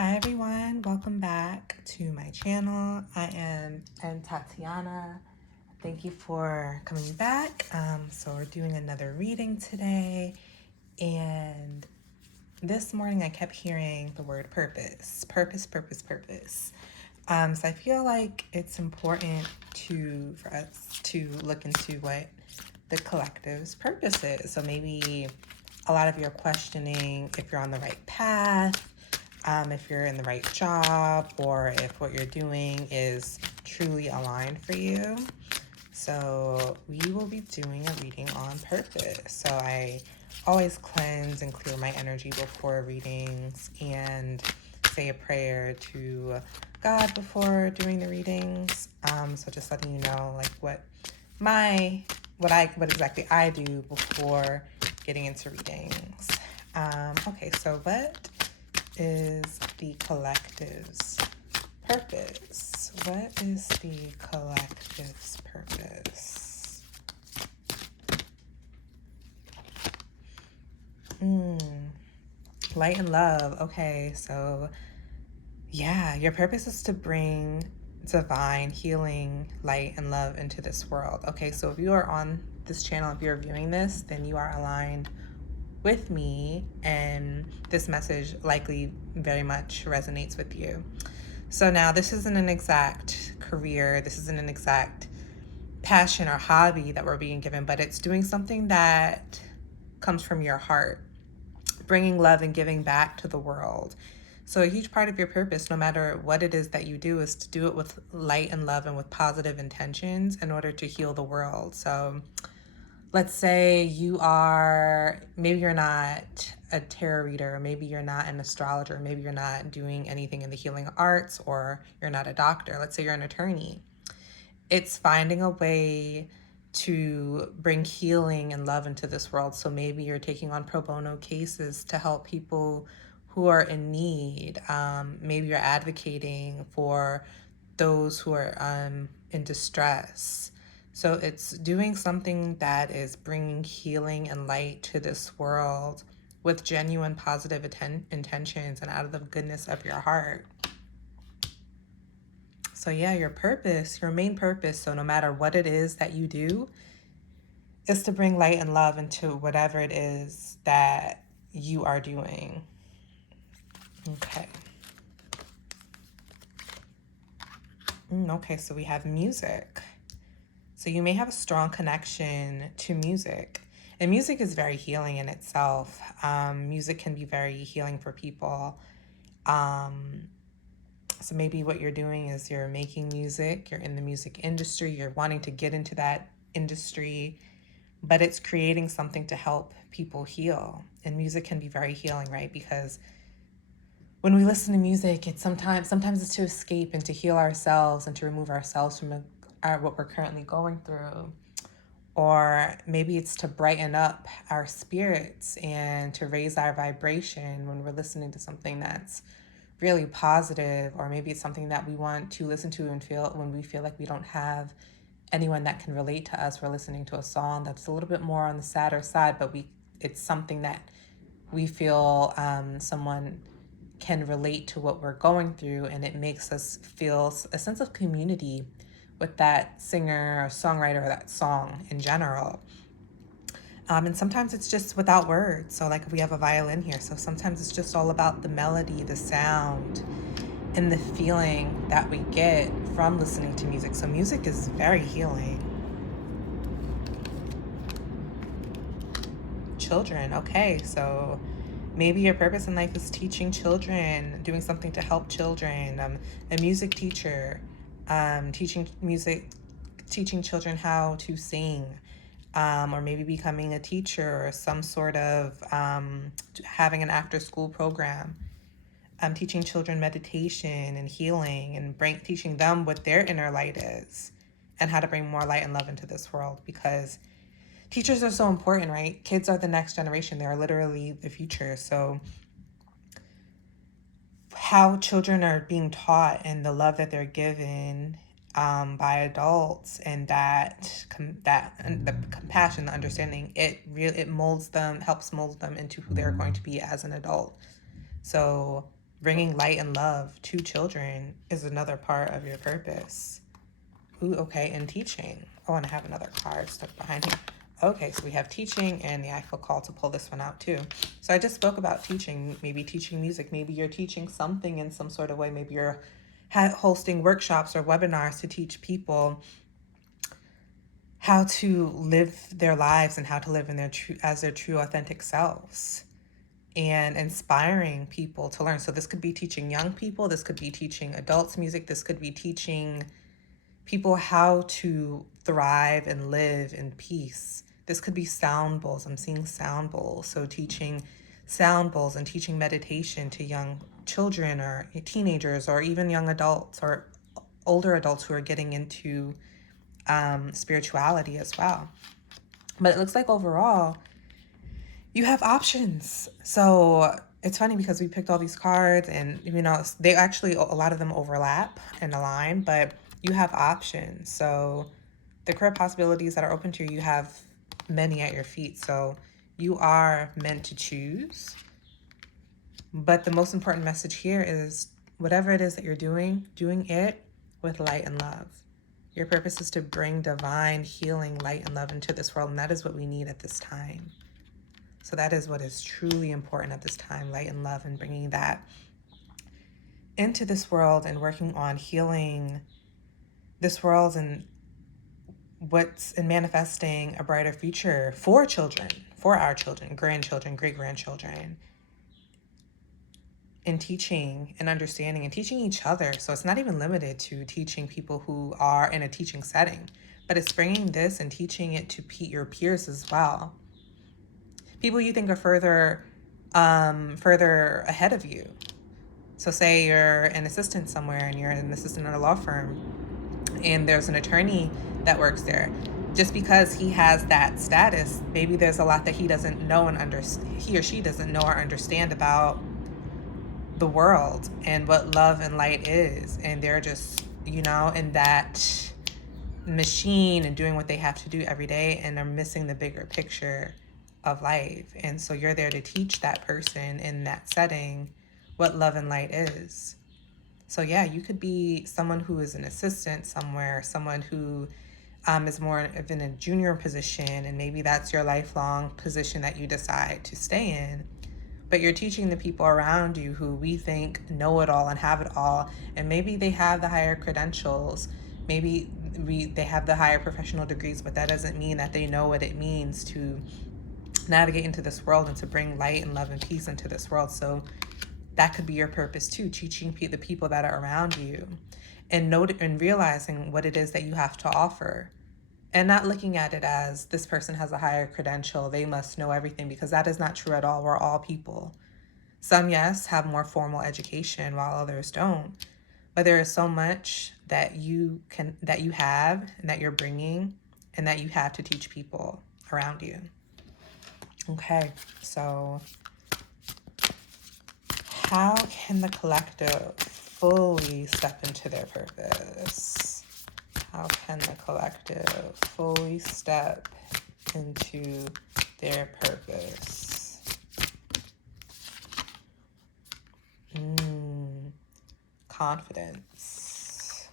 Hi everyone, welcome back to my channel. I am Tatiana. Thank you for coming back. So we're doing another reading today, and this morning I kept hearing the word purpose, purpose, purpose, purpose. So I feel like it's important for us to look into what the collective's purpose is. So maybe a lot of you are questioning if you're on the right path, if you're in the right job, or if what you're doing is truly aligned for you. So we will be doing a reading on purpose. So I always cleanse and clear my energy before readings and say a prayer to God before doing the readings. So just letting you know like what exactly I do before getting into readings. Okay, so what is the collective's purpose? What is the collective's purpose? Light and love. Okay, so yeah, your purpose is to bring divine healing, light, and love into this world. Okay, so if you are on this channel, if you're viewing this, then you are aligned with me, and this message likely very much resonates with you. So now this isn't an exact career, this isn't an exact passion or hobby that we're being given, but it's doing something that comes from your heart, bringing love and giving back to the world. So a huge part of your purpose, no matter what it is that you do, is to do it with light and love and with positive intentions in order to heal the world. So let's say maybe you're not a tarot reader, or maybe you're not an astrologer, maybe you're not doing anything in the healing arts, or you're not a doctor. Let's say you're an attorney. It's finding a way to bring healing and love into this world. So maybe you're taking on pro bono cases to help people who are in need. Maybe you're advocating for those who are in distress. So it's doing something that is bringing healing and light to this world with genuine positive intentions and out of the goodness of your heart. So yeah, your purpose, your main purpose, so no matter what it is that you do, is to bring light and love into whatever it is that you are doing. Okay. Okay, so we have music. So you may have a strong connection to music. And music is very healing in itself. Music can be very healing for people. So maybe what you're doing is you're making music, you're in the music industry, you're wanting to get into that industry, but it's creating something to help people heal. And music can be very healing, right? Because when we listen to music, it's sometimes it's to escape and to heal ourselves and to remove ourselves from what we're currently going through. Or maybe it's to brighten up our spirits and to raise our vibration when we're listening to something that's really positive. Or maybe it's something that we want to listen to and feel when we feel like we don't have anyone that can relate to us. We're listening to a song that's a little bit more on the sadder side, but it's something that we feel someone can relate to what we're going through, and it makes us feel a sense of community with that singer or songwriter or that song in general. And sometimes it's just without words. So like we have a violin here. So sometimes it's just all about the melody, the sound, and the feeling that we get from listening to music. So music is very healing. Children, okay, so maybe your purpose in life is teaching children, doing something to help children, a music teacher, teaching children how to sing, or maybe becoming a teacher or some sort of having an after-school program, teaching children meditation and healing and teaching them what their inner light is and how to bring more light and love into this world, because teachers are so important, right? Kids are the next generation. They are literally the future. So how children are being taught and the love that they're given by adults, and and the compassion, the understanding, it helps mold them into who they're going to be as an adult. So Bringing light and love to children is another part of your purpose. Ooh, okay, and teaching. Oh, and I have another card stuck behind here. Okay, so we have teaching, and yeah, I feel called to pull this one out too. So I just spoke about teaching, maybe teaching music. Maybe you're teaching something in some sort of way. Maybe you're hosting workshops or webinars to teach people how to live their lives and how to live in their true authentic selves, and inspiring people to learn. So this could be teaching young people, this could be teaching adults music, this could be teaching people how to thrive and live in peace. This could be sound bowls. I'm seeing sound bowls. So teaching sound bowls and teaching meditation to young children or teenagers or even young adults or older adults who are getting into spirituality as well. But it looks like overall you have options. So it's funny because we picked all these cards and, they actually, a lot of them overlap and align, but you have options. So the career possibilities that are open to you, you have many at your feet. So you are meant to choose. But the most important message here is whatever it is that you're doing it with light and love. Your purpose is to bring divine healing, light, and love into this world. And that is what we need at this time. So that is what is truly important at this time, light and love, and bringing that into this world and working on healing this world and manifesting a brighter future for children, for our children, grandchildren, great-grandchildren, and teaching and understanding and teaching each other. So it's not even limited to teaching people who are in a teaching setting, but it's bringing this and teaching it to your peers as well. People you think are further ahead of you. So say you're an assistant somewhere and you're an assistant at a law firm and there's an attorney that works there. Just because he has that status, maybe there's a lot that he doesn't know and he or she doesn't know or understand about the world and what love and light is. And they're just, in that machine and doing what they have to do every day, and they're missing the bigger picture of life. And so you're there to teach that person in that setting what love and light is. So yeah, you could be someone who is an assistant somewhere, someone who is more in a junior position, and maybe that's your lifelong position that you decide to stay in. But you're teaching the people around you who we think know it all and have it all, and maybe they have the higher credentials, maybe they have the higher professional degrees, but that doesn't mean that they know what it means to navigate into this world and to bring light and love and peace into this world. So that could be your purpose too, teaching the people that are around you and realizing what it is that you have to offer, and not looking at it as this person has a higher credential, they must know everything, because that is not true at all. We're all people. Some, yes, have more formal education while others don't. But there is so much that you have and that you're bringing and that you have to teach people around you. Okay, so how can the collective fully step into their purpose? How can the collective fully step into their purpose? Confidence.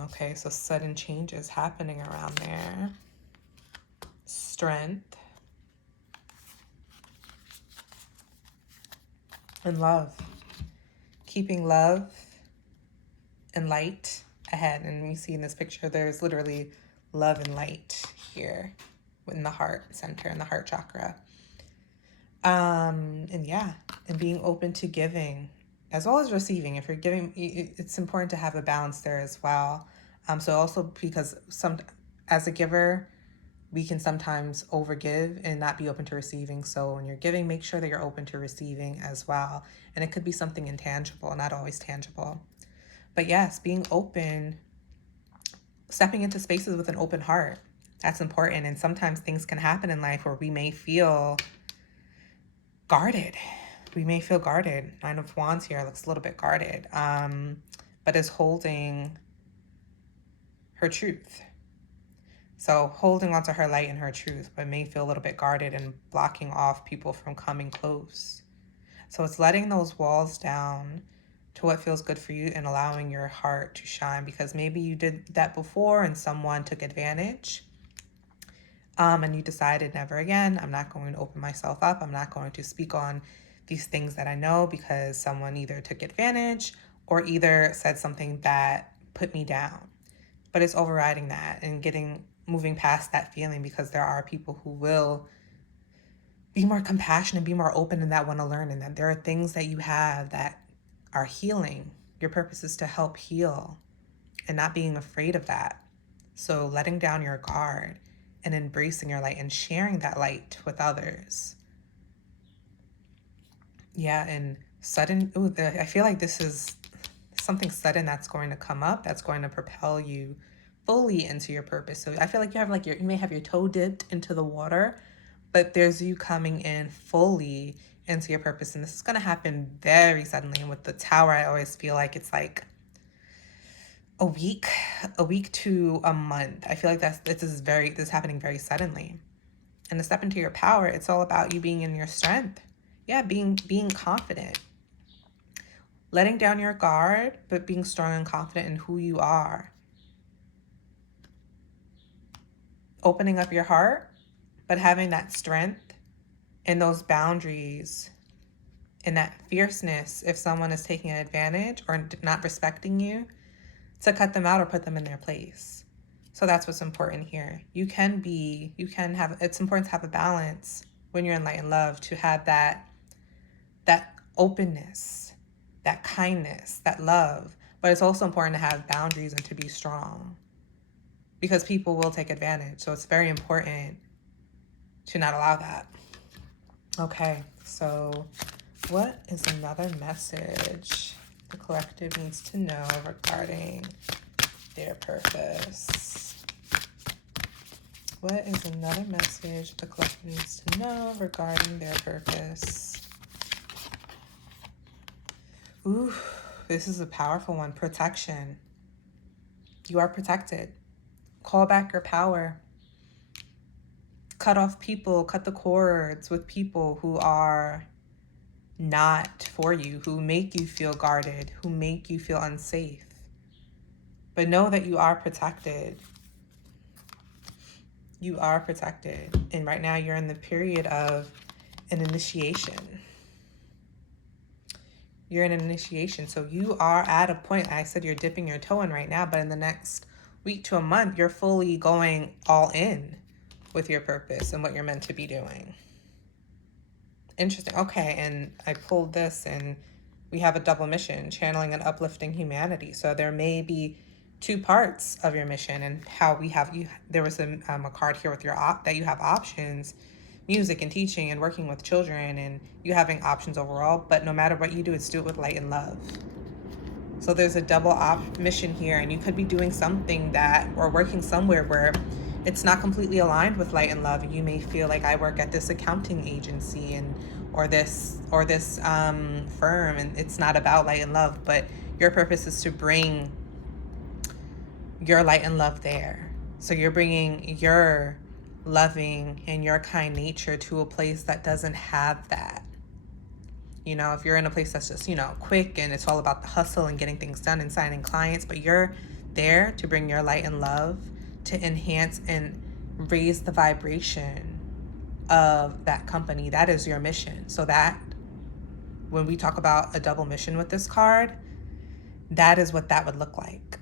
Okay, so sudden changes happening around there. Strength. And love. Keeping love and light ahead. And you see in this picture, there's literally love and light here in the heart center, in the heart chakra. And being open to giving as well as receiving. If you're giving, it's important to have a balance there as well. So also, because as a giver, we can sometimes overgive and not be open to receiving. So when you're giving, make sure that you're open to receiving as well. And it could be something intangible, not always tangible. But yes, being open, stepping into spaces with an open heart, that's important. And sometimes things can happen in life where we may feel guarded. Nine of Wands here looks a little bit guarded, but is holding her truth. So holding onto her light and her truth, but may feel a little bit guarded and blocking off people from coming close. So it's letting those walls down to what feels good for you and allowing your heart to shine, because maybe you did that before and someone took advantage. And you decided never again, I'm not going to open myself up. I'm not going to speak on these things that I know because someone either took advantage or either said something that put me down. But it's overriding that and moving past that feeling, because there are people who will be more compassionate, be more open, and that want to learn. And that there are things that you have that are healing. Your purpose is to help heal and not being afraid of that. So letting down your guard and embracing your light and sharing that light with others. Yeah, and I feel like this is something sudden that's going to come up, that's going to propel you fully into your purpose. So I feel like you may have your toe dipped into the water, but there's you coming in fully into your purpose. And this is going to happen very suddenly. And with the tower, I always feel like it's like a week to a month. I feel like this is happening very suddenly. And to step into your power, it's all about you being in your strength. Yeah, being confident. Letting down your guard, but being strong and confident in who you are. Opening up your heart, but having that strength and those boundaries and that fierceness if someone is taking advantage or not respecting you, to cut them out or put them in their place. So that's what's important here. It's important to have a balance when you're in light and love, to have that openness, that kindness, that love. But it's also important to have boundaries and to be strong, because people will take advantage. So it's very important to not allow that. Okay, so what is another message the collective needs to know regarding their purpose? What is another message the collective needs to know regarding their purpose? Ooh, this is a powerful one. Protection. You are protected. Call back your power. Cut the cords with people who are not for you, who make you feel guarded, who make you feel unsafe. But know that you are protected. You are protected. And right now you're in the period of an initiation. You're in an initiation. So you are at a point, I said you're dipping your toe in right now, but in the next week to a month, you're fully going all in with your purpose and what you're meant to be doing. Interesting. Okay, and I pulled this and we have a double mission, channeling and uplifting humanity. So there may be two parts of your mission, and how we have you. There was a card here with that you have options, music and teaching and working with children, and you having options overall. But no matter what you do, it's do it with light and love. So there's a double mission here, and you could be doing something or working somewhere where it's not completely aligned with light and love. You may feel like, I work at this accounting agency or this firm, and it's not about light and love, but your purpose is to bring your light and love there. So you're bringing your loving and your kind nature to a place that doesn't have that. If you're in a place that's just, quick and it's all about the hustle and getting things done and signing clients, but you're there to bring your light and love, to enhance and raise the vibration of that company. That is your mission. So that when we talk about a double mission with this card, that is what that would look like.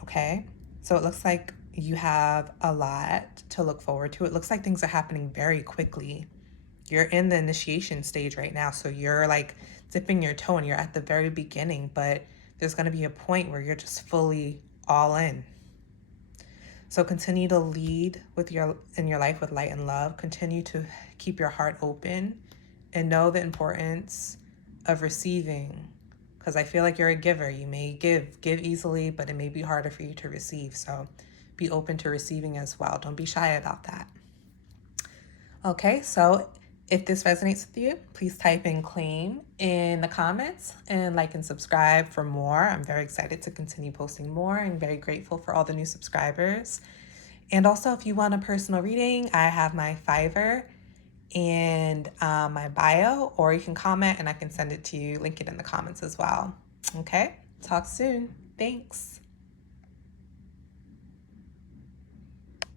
Okay? So it looks like you have a lot to look forward to. It looks like things are happening very quickly. You're in the initiation stage right now. So you're like dipping your toe and you're at the very beginning, but there's going to be a point where you're just fully all in. So continue to lead in your life with light and love. Continue to keep your heart open and know the importance of receiving, because I feel like you're a giver. You may give easily, but it may be harder for you to receive. So be open to receiving as well. Don't be shy about that. Okay, so if this resonates with you, please type in claim in the comments and like and subscribe for more. I'm very excited to continue posting more and very grateful for all the new subscribers. And also, if you want a personal reading, I have my Fiverr in my bio, or you can comment and I can send it to you, link it in the comments as well. Okay, talk soon. Thanks.